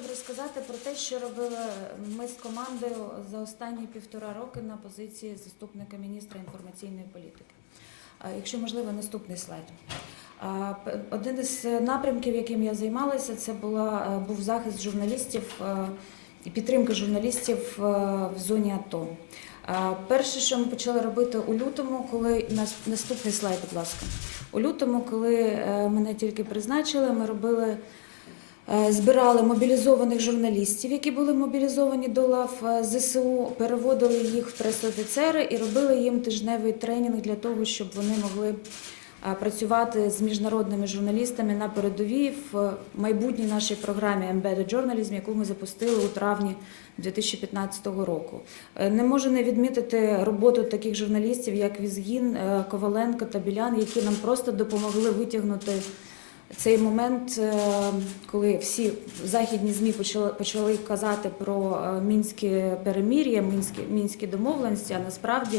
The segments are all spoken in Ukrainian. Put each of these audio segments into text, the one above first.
б розказати про те, що робили ми з командою за останні півтора роки на позиції заступника міністра інформаційної політики. Якщо можливо, наступний слайд. Один із напрямків, яким я займалася, це була, е, був захист журналістів е, і підтримка журналістів е, в зоні АТО. Перше, що ми почали робити у лютому, коли нас- наступний слайд, будь ласка. У лютому, коли мене тільки призначили, ми робили. Е, Збирали мобілізованих журналістів, які були мобілізовані до лав е, ЗСУ, переводили їх в прес-офіцери і робили їм тижневий тренінг для того, щоб вони могли е, працювати з міжнародними журналістами на передовій в майбутній нашій програмі Embedded Journalism, яку ми запустили у травні 2015 року. Не можу не відмітити роботу таких журналістів, як Візгін, Коваленко та Білян, які нам просто допомогли витягнути цей момент, е, коли всі західні змі почали почали казати про е, мінське перемір'я, мінські мінські домовленості. А насправді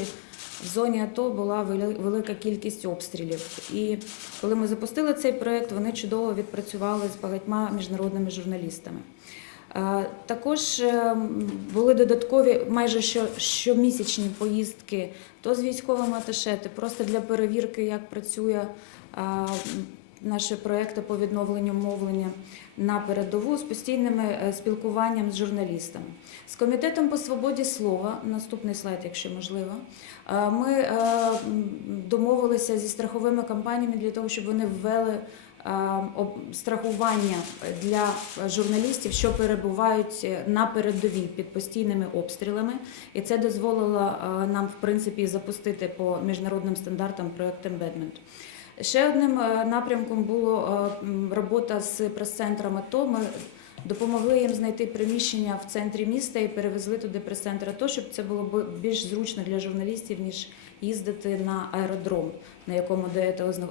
в зоні АТО була велика кількість обстрілів. І коли ми запустили цей проект, вони чудово відпрацювали з багатьма міжнародними журналістами. Е, Також були додаткові майже що, щомісячні поїздки то з військовим аташе, просто для перевірки, як працює наші проекти по відновленню мовлення на передову з постійним е, спілкуванням з журналістами. З комітетом по свободі слова, наступний слайд, якщо можливо, е, ми е, домовилися зі страховими компаніями для того, щоб вони ввели страхування для журналістів, що перебувають на передовій під постійними обстрілами, і це дозволило нам, в принципі, запустити по міжнародним стандартам проект Embedment. Ще одним е, напрямком було е, робота з прес-центром АТО. Ми допомогли їм знайти приміщення в центрі міста і перевезли туди прес-центр АТО, щоб це було більш зручно для журналістів, ніж їздити на аеродром, на якому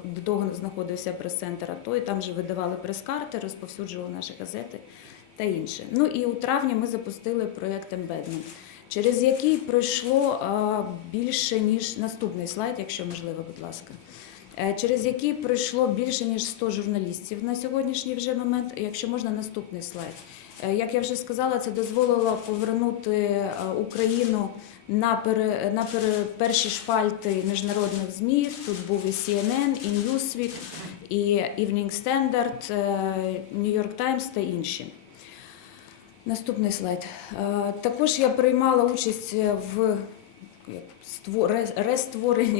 до того, знаходився прес-центр АТО, і там же видавали прес-карти, розповсюджували наші газети та інше. Ну і у травні ми запустили проєкт Embedment, через який пройшло е, більше ніж наступний слайд, якщо можливо, будь ласка. Е, через який пройшло більше ніж 100 журналістів на сьогоднішній вже момент. Якщо можна, наступний слайд. Е, Як я вже сказала, це дозволило повернути е, Україну на пере, на пере, перші шпальти міжнародних ЗМІ. Тут був і CNN, і Newsweek, і Evening Standard, New York Times та інші. Наступний слайд. Також я приймала участь в ство-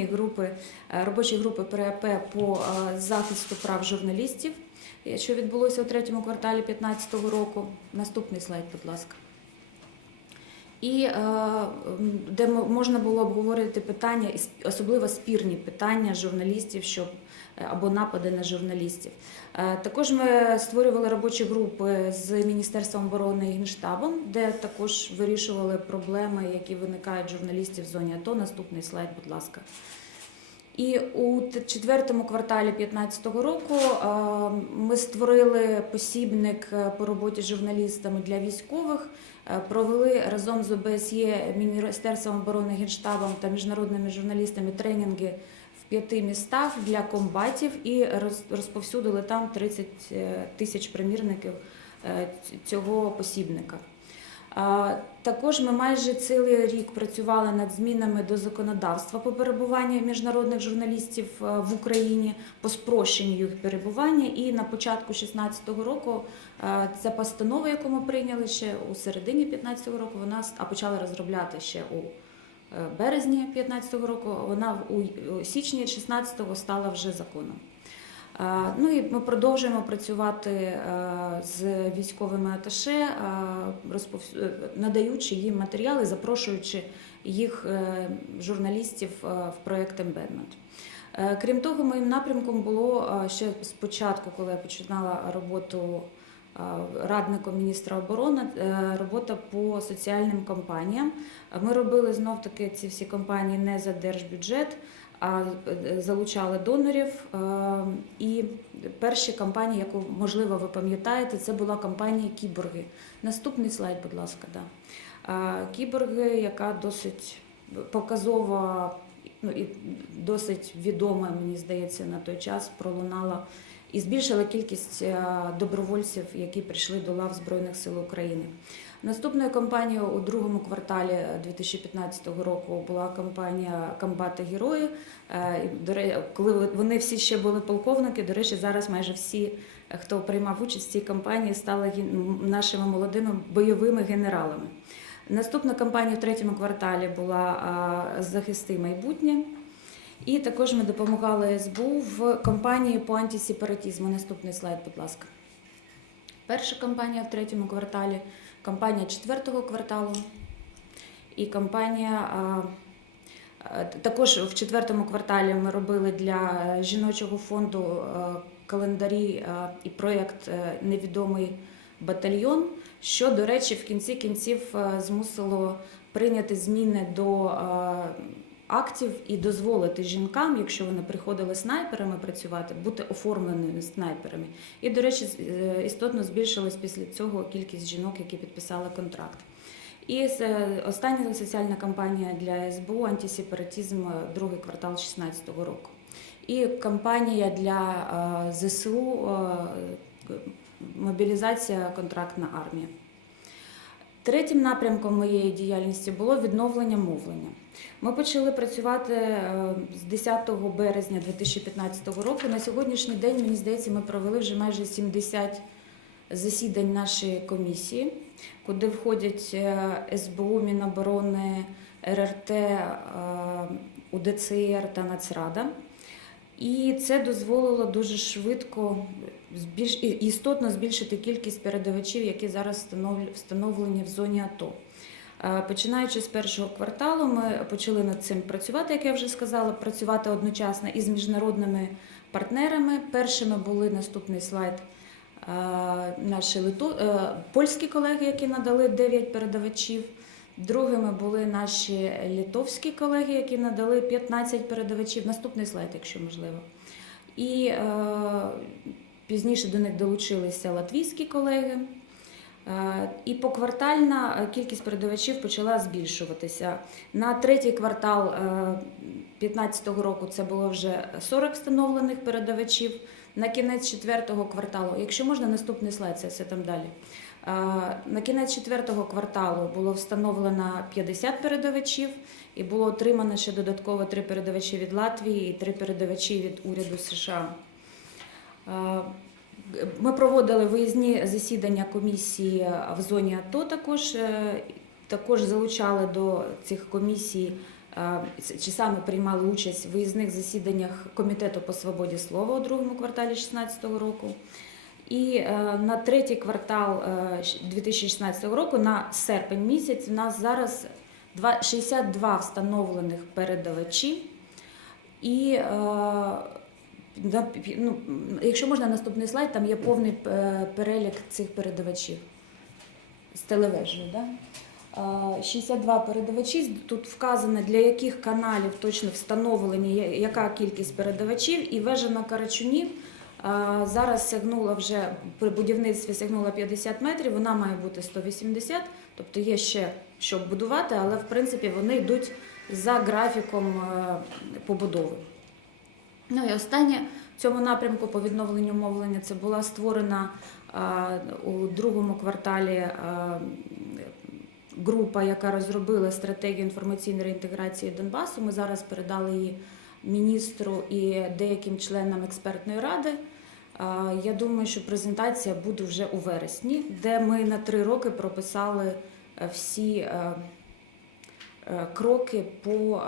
групи робочі робочої групи ПРП по е, захисту прав журналістів, е, що відбулося у третьому кварталі 2015 року. Наступний слайд, будь ласка. І е, де мо- можна було обговорити питання, особливо спірні питання журналістів, щоб е, або напади на журналістів. Е, Також ми створювали робочі групи з Міністерством оборони і Генштабом, де також вирішували проблеми, які виникають журналістів в зоні АТО. Наступний слайд, будь ласка. І у четвертому кварталі 2015 року е, ми створили посібник е, по роботі з журналістами для військових, е, провели разом з ОБСЄ, Міністерством оборони Генштабом та міжнародними журналістами тренінги п'яти містах для комбатів і розповсюдили там 30 е, тисяч примірників е, цього посібника. Також ми майже цілий рік працювали над змінами до законодавства по перебуванню міжнародних журналістів е, в Україні, по спрощенню їх перебування. І на початку 2016 року ця постанова, яку ми прийняли ще у середині 2015 року, вона с- а почали розробляти ще у березні 2015 року. Вона у січні 2016 стала вже законом. Е, Ну і ми продовжуємо працювати е, з військовими аташе, е, надаючи їм матеріали, запрошуючи їх журналістів в проєкт Embedment. Крім того, моїм напрямком було ще спочатку, коли я починала роботу радником міністра оборони, е, робота по соціальним кампаніям. Е, Ми робили знов таки ці всі кампанії не за держбюджет, а е, залучали донорів. Е, І перші кампанії, яку можливо ви пам'ятаєте, це була кампанія Кіборги. Наступний слайд, будь ласка, да. Е, Кіборги, яка досить показова, ну і досить відома, мені здається, на той час пролунала і збільшили кількість е, добровольців, які прийшли до лав Збройних сил України. Наступною кампанією у другому кварталі 2015 року була кампанія Комбати герої. Е, Коли вони всі ще були полковники, до речі, зараз майже всі, хто приймав участь в цій кампанії, стали нашими молодими бойовими генералами. Наступна кампанія в третьому кварталі була Захисти майбутнє. І також ми допомагали СБУ в кампанії по антисепаратизму. Наступний слайд, будь ласка. Перша кампанія в третьому кварталі, кампанія четвертого кварталу і кампанія. Також в четвертому кварталі ми робили для жіночого фонду календарі і проєкт е, Невідомий батальйон, що, до речі, в кінці кінців е, змусило прийняти зміни до актів і дозволити жінкам, якщо вони приходили снайперами працювати, бути оформленими снайперами. І, до речі, е, істотно збільшилась після цього кількість жінок, які підписали контракт. І е, остання соціальна кампанія для СБУ антисепаратизм е, другий квартал 2016 року. І кампанія для ЗСУ мобілізація контрактна армія. Третім напрямком моєї діяльності було відновлення мовлення. Ми почали працювати е, з 10 березня 2015 року. На сьогоднішній день, мені здається, ми провели вже майже 70 засідань нашої комісії, куди входять е, СБУ, Міноборони, РРТ, е, УДЦР та Нацрада. І це дозволило дуже швидко збільш... істотно збільшити кількість передавачів, які зараз встановлені в зоні АТО. Е, Починаючи з першого кварталу, ми почали над цим працювати, як я вже сказала, працювати одночасно із міжнародними партнерами. Першими були наступний слайд. е, Наші лито... е, польські колеги, які надали 9 передавачів. Другими були наші литовські колеги, які надали 15 передавачів. Наступний слайд, якщо можливо. І е, пізніше до них долучилися латвійські колеги. Е, І поквартальна е, кількість передавачів почала збільшуватися. На третій квартал 2015 року це було вже 40 встановлених передавачів. На кінець четвертого кварталу, якщо можна, наступний слайд, це все там далі. Е, На кінець четвертого кварталу було встановлено 50 передавачів і було отримано ще додатково 3 передавачі від Латвії і 3 передавачі від уряду США. Е, Ми проводили виїзні засідання комісії в зоні АТО. Також е, також залучали до цих комісій чи саме приймали участь в виїзних засіданнях комітету по свободі слова у другому кварталі 2016 року. І е, на третій квартал е, 2016 року, на серпень місяць, у нас зараз 62 встановлених передавачі. І е, ну, якщо можна наступний слайд, там є повний е, перелік цих передавачів з телевежею. Да? Е, 62 передавачі. Тут вказано, для яких каналів точно встановлені, яка кількість передавачів, і вежа на Карачуні е, зараз сягнула вже при будівництві сягнула 50 метрів, вона має бути 180, тобто є ще що будувати, але в принципі вони йдуть за графіком е, побудови. Ну і останнє в цьому напрямку по відновленню мовлення це була створена у другому кварталі група, яка розробила стратегію інформаційної реінтеграції Донбасу. Ми зараз передали її міністру і деяким членам експертної ради. Я думаю, що презентація буде вже у вересні, де ми на три роки прописали е, всі е, е, кроки по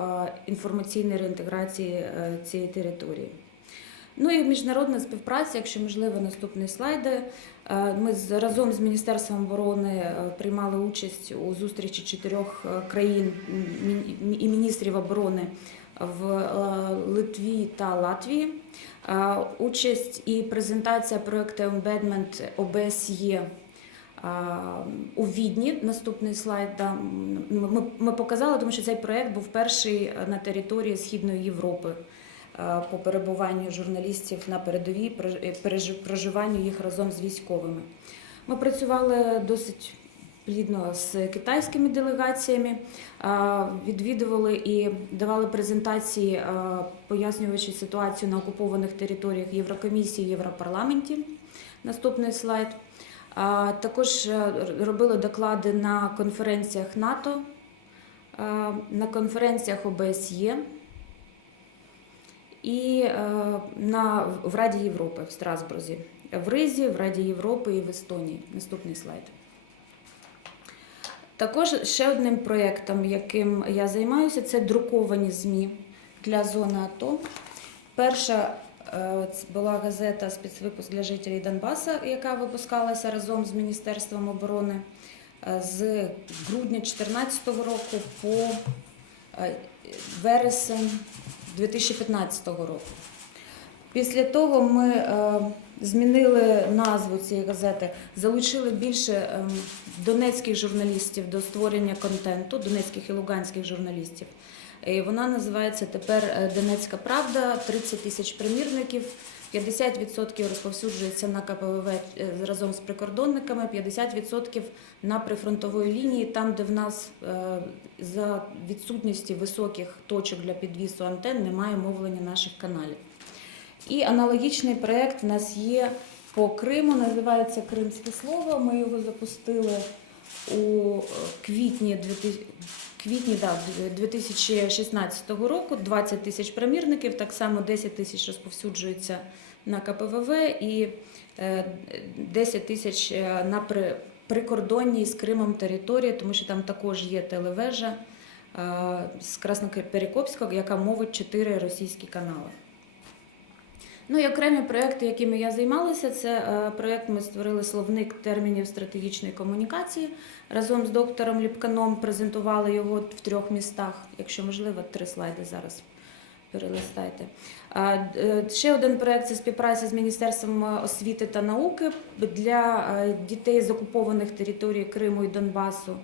інформаційній реінтеграції цієї території. Ну і міжнародна співпраця, якщо можливо, наступні слайди. Ми разом з Міністерством оборони приймали участь у зустрічі чотирьох країн і міністрів оборони в е, Литві та Латвії. Е, Участь і презентація проекту Embedment ОБСЄ у Відні. Наступний слайд. Да. Ми, ми показали, тому що цей проект був перший на території Східної Європи по перебуванню журналістів на передовій, проживанню їх разом з військовими. Ми працювали досить плідно з китайськими делегаціями. Відвідували і давали презентації, пояснюючи ситуацію на окупованих територіях Єврокомісії Європарламенті. Наступний слайд. Також е, робили доклади на конференціях НАТО, на конференціях ОБСЄ і е, на, в Раді Європи в Страсбурзі, в Ризі, в Раді Європи і в Естонії. Наступний слайд. Також ще одним проєктом, яким я займаюся, це друковані ЗМІ для зони АТО. Перша е, була газета спецвипуск для жителів Донбаса, яка випускалася разом з Міністерством оборони е, з грудня 2014 року по е, вересень 2015 року. Після того ми змінили назву цієї газети, залучили більше ем, донецьких журналістів до створення контенту, донецьких і луганських журналістів. І вона називається тепер е, Донецька Правда, 30 тисяч примірників. 50% розповсюджується на КПВВ е, разом з прикордонниками, 50% на прифронтової лінії, там, де в нас е, за відсутності високих точок для підвісу антенн немає мовлення наших каналів. І аналогічний проєкт в нас є по Криму, називається Кримське слово. Ми його запустили у е, квітні 2000 квітні да, 2016 року 20 тисяч примірників, так само 10 тисяч розповсюджується на КПВВ і е, 10 тисяч е, на при- прикордонній з Кримом території, тому що там також є телевежа е, з Красноперекопського, яка мовить 4 російські канали. Ну і окремі проекти, якими я займалася, це е, проект ми створили словник термінів стратегічної комунікації. Разом з доктором Ліпканом презентували його в трьох містах. Якщо можливо, три слайди зараз перелистайте. Е, Ще один проект це співпраця з Міністерством освіти та науки для е, дітей з окупованих територій Криму і Донбасу.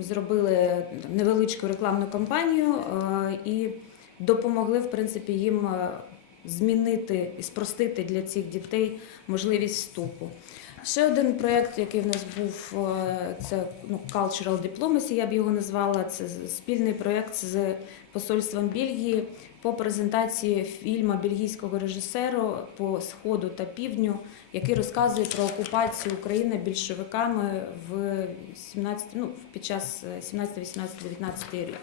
Зробили невеличку рекламну кампанію і допомогли в принципі їм змінити і спростити для цих дітей можливість вступу. Ще один проєкт, який в нас був, е, це ну, Cultural Diplomacy, я б його назвала. Це спільний проєкт з посольством Бельгії по презентації фільму бельгійського режисеру по сходу та півдню, який розказує про окупацію України більшовиками в 17, ну, під час 17, 18, 19 рік.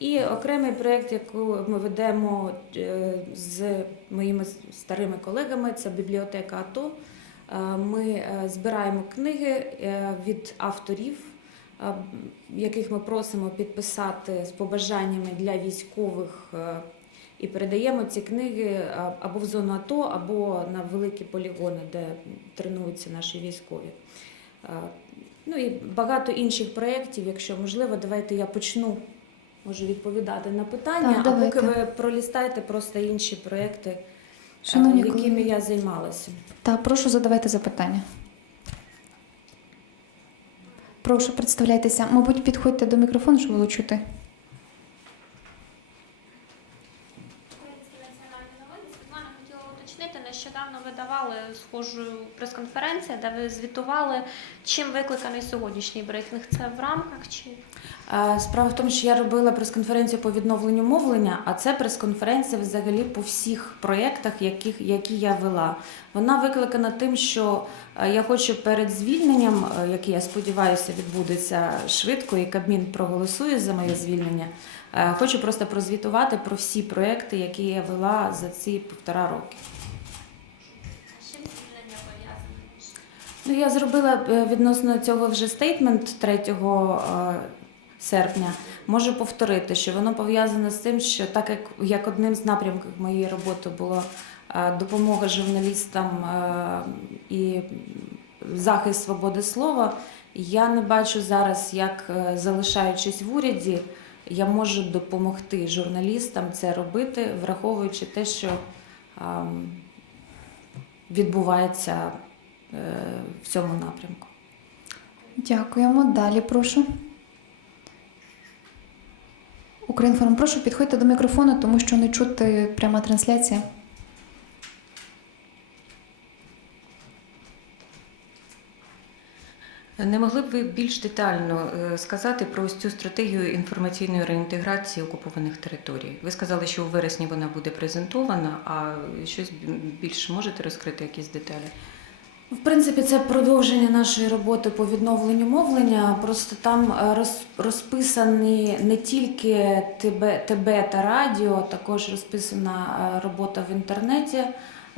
І окремий проєкт, який ми ведемо е, з моїми старими колегами, це бібліотека АТО. Е, Ми е, збираємо книги від авторів, яких ми просимо підписати з побажаннями для військових і передаємо ці книги або в зону АТО, або на великі полігони, де тренуються наші військові. Ну і багато інших проєктів. Якщо можливо, давайте я почну можу відповідати на питання, Так, а поки ви пролістаєте просто інші проєкти, е, Шановні якими колеги. я займалася. Та прошу задавайте запитання. Прошу, представляйтеся. Мабуть, підходьте до мікрофону, щоб було чути. Ви давали схожу прес-конференцію, де ви звітували, чим викликаний сьогоднішній брифінг. Це в рамках чи Справа в тому, що я робила прес-конференцію по відновленню мовлення, а це прес-конференція взагалі по всіх проєктах, яких, які я вела. Вона викликана тим, що я хочу перед звільненням, яке я сподіваюся відбудеться швидко, і Кабмін проголосує за моє звільнення. Хочу просто прозвітувати про всі проєкти, які я вела за ці півтора роки. Ну, я зробила е, відносно цього вже стейтмент 3 е, серпня. Можу повторити, що воно пов'язане з тим, що так як, як одним з напрямків моєї роботи було е, допомога журналістам і захист свободи слова, я не бачу зараз, як залишаючись в уряді, я можу допомогти журналістам це робити, враховуючи те, що ем, відбувається в цьому напрямку. Дякуємо. Далі прошу. Українформ, прошу підходьте до мікрофону, тому що не чути пряма трансляція. Не могли б ви більш детально е, сказати про ось цю стратегію інформаційної реінтеграції окупованих територій? Ви сказали, що у вересні вона буде презентована, а щось більше можете розкрити якісь деталі? В принципі, це продовження нашої роботи по відновленню мовлення. Просто там е, роз- розписані не тільки ТБ та радіо, також розписана е, робота в інтернеті,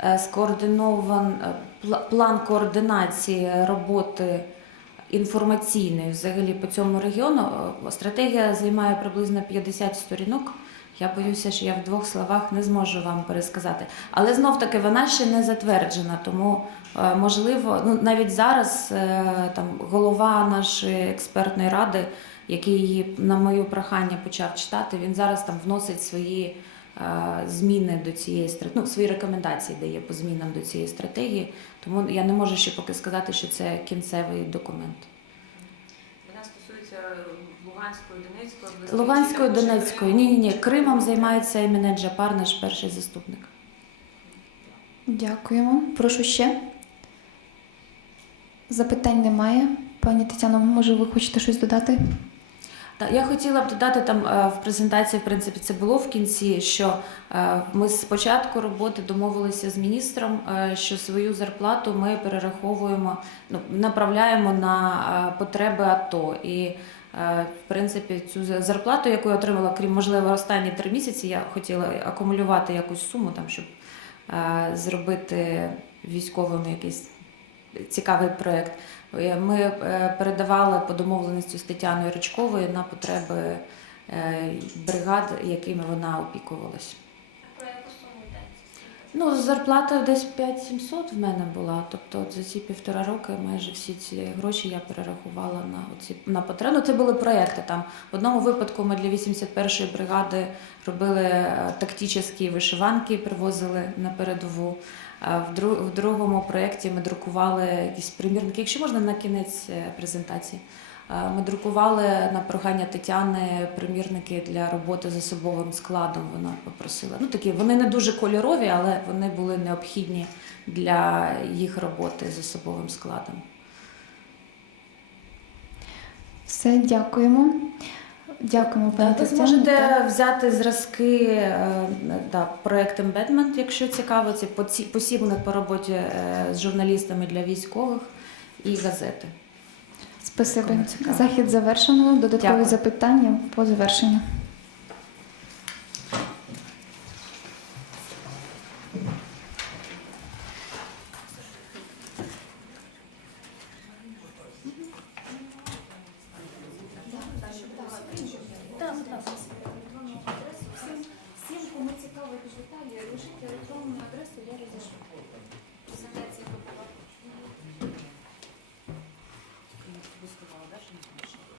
е, скоординован план координації роботи інформаційної взагалі по цьому регіону. Стратегія займає приблизно 50 сторінок. Я боюся, що я в двох словах не зможу вам пересказати. Але знов таки вона ще не затверджена, тому е, можливо, ну навіть зараз е, там голова нашої експертної ради, який її на моє прохання почав читати, він зараз там вносить свої е, зміни до цієї стратегії, ну, свої рекомендації дає по змінам до цієї стратегії. Тому я не можу ще поки сказати, що це кінцевий документ. Стосується Луганської, Донецької області. Луганської, Донецької, ні, ні, ні. Кримом займається Еміне Джапар, наш перший заступник. Дякуємо. Прошу ще. Запитань немає. Пані Тетяно, може, ви хочете щось додати? Я хотіла б додати там е, в презентації, в принципі, це було в кінці, що е, ми з початку роботи домовилися з міністром, е, що свою зарплату ми перераховуємо, ну, направляємо на потреби АТО. І в принципі, цю зарплату, яку я отримала, крім можливо, останні три місяці, я хотіла акумулювати якусь суму там, щоб зробити військовим якийсь цікавий проєкт. Е, Ми е, передавали по домовленості з Тетяною Ричковою на потреби е, бригад, якими вона опікувалась. Ну, зарплата десь 5700 в мене була. Тобто за ці півтора роки майже всі ці гроші я перерахувала на оці на потреби. Ну, це були проекти. Там в одному випадку ми для 81-ї бригади робили е, тактичні вишиванки, привозили на передову. А в, дру- в другому проєкті ми друкували якісь примірники. Якщо можна на кінець е, презентації. Е, Ми друкували на прохання Тетяни примірники для роботи з особовим складом. Вона попросила. Ну такі вони не дуже кольорові, але вони були необхідні для їх роботи з особовим складом. Все, дякуємо. Дякуємо, пані Ви Тетяно. зможете взяти зразки е, да, проект Embedment, якщо цікаво, це посібник по роботі е, з журналістами для військових і газети. Спасибі. Захід завершено. Додаткові Дякую. запитання по завершенню.